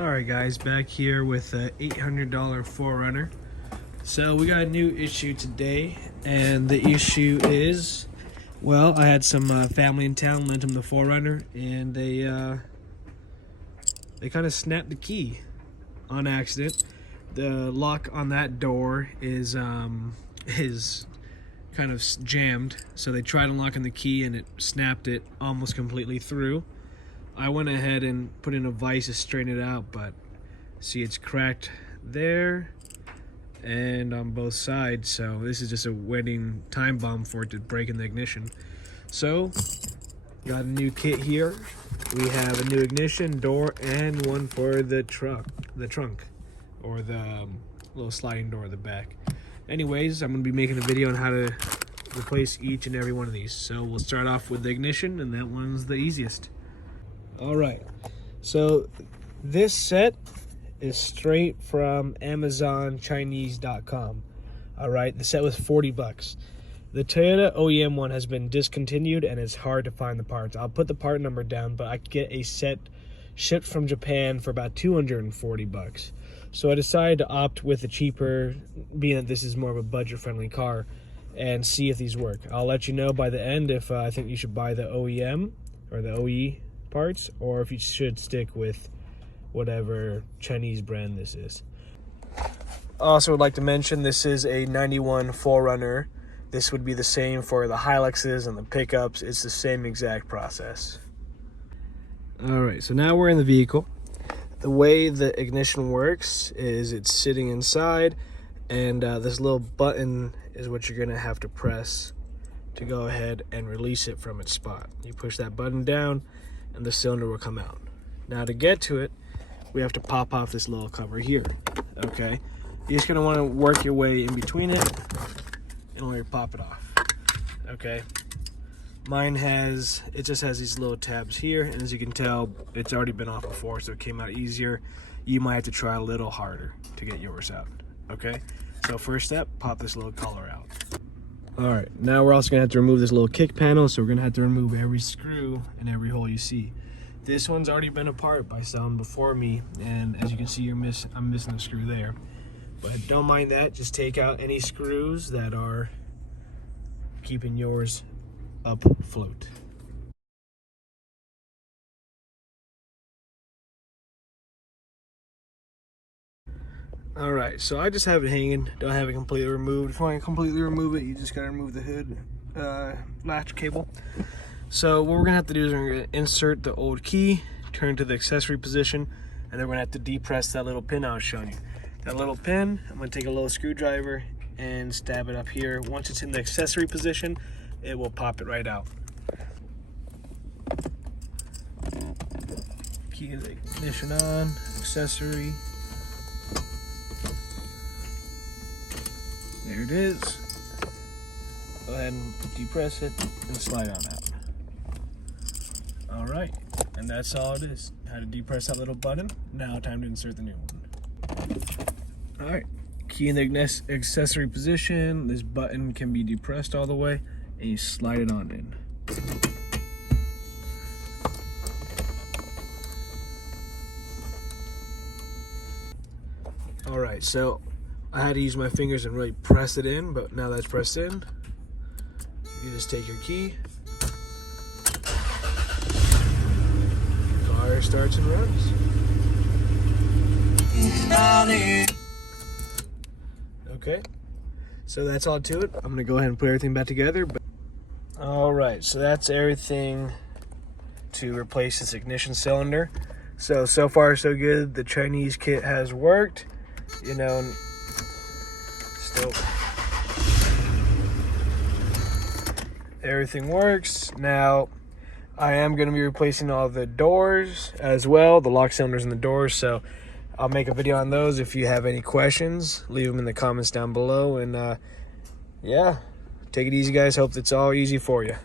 Alright guys, back here with a $800 4Runner. So we got a new issue today, and the issue is, well, I had some family in town, lent them the 4Runner, and they kind of snapped the key on accident. The lock on that door is kind of jammed, so they tried unlocking the key and it snapped it almost completely through. I went ahead and put in a vise to straighten it out, but see, it's cracked there and on both sides, so this is just a waiting time bomb for it to break in the ignition. So got a new kit here. We have a new ignition, door, and one for the trunk or the little sliding door at the back. Anyways, I'm going to be making a video on how to replace each and every one of these. So we'll start off with the ignition, and that one's the easiest. Alright, so this set is straight from AmazonChinese.com. Alright, the set was 40 bucks. The Toyota OEM one has been discontinued and it's hard to find the parts. I'll put the part number down, but I could get a set shipped from Japan for about 240 bucks. So I decided to opt with the cheaper, being that this is more of a budget-friendly car, and see if these work. I'll let you know by the end if I think you should buy the OEM or the OE parts, or if you should stick with whatever Chinese brand this is. Also would like to mention this is a 91 4Runner. This would be the same for the Hiluxes and the pickups. It's the same exact process. Alright, so now we're in the vehicle. The way the ignition works is it's sitting inside, and this little button is what you're going to have to press to go ahead and release it from its spot. You push that button down and the cylinder will come out. Now to get to it, we have to pop off this little cover here. Okay, you're just going to want to work your way in between it in order to pop it off. Okay, mine just has these little tabs here, and as you can tell, it's already been off before, so it came out easier. You might have to try a little harder to get yours out. Okay, so first step, pop this little collar out. Alright, now we're also going to have to remove this little kick panel, so we're going to have to remove every screw and every hole you see. This one's already been apart by someone before me, and as you can see, I'm missing a screw there. But don't mind that, just take out any screws that are keeping yours afloat. Alright, so I just have it hanging, don't have it completely removed. If you want to completely remove it, you just gotta remove the hood latch cable. So what we're gonna have to do is we're gonna insert the old key, turn to the accessory position, and then we're gonna have to depress that little pin I was showing you. That little pin, I'm gonna take a little screwdriver and stab it up here. Once it's in the accessory position, it will pop it right out. Key the ignition on, accessory. There it is. Go ahead and depress it and slide on out. Alright, and that's all it is. How to depress that little button. Now time to insert the new one. Alright, key in the accessory position. This button can be depressed all the way, and you slide it on in. Alright, so I had to use my fingers and really press it in, but now that's pressed in, you just take your key, car starts and runs. Okay, so that's all to it. I'm gonna go ahead and put everything back together. Alright, so that's everything to replace this ignition cylinder. So far so good. The Chinese kit has worked, you know. Still, everything works. Now I am going to be replacing all the doors as well, the lock cylinders and the doors, so I'll make a video on those. If you have any questions, leave them in the comments down below, and yeah, take it easy guys. Hope it's all easy for you.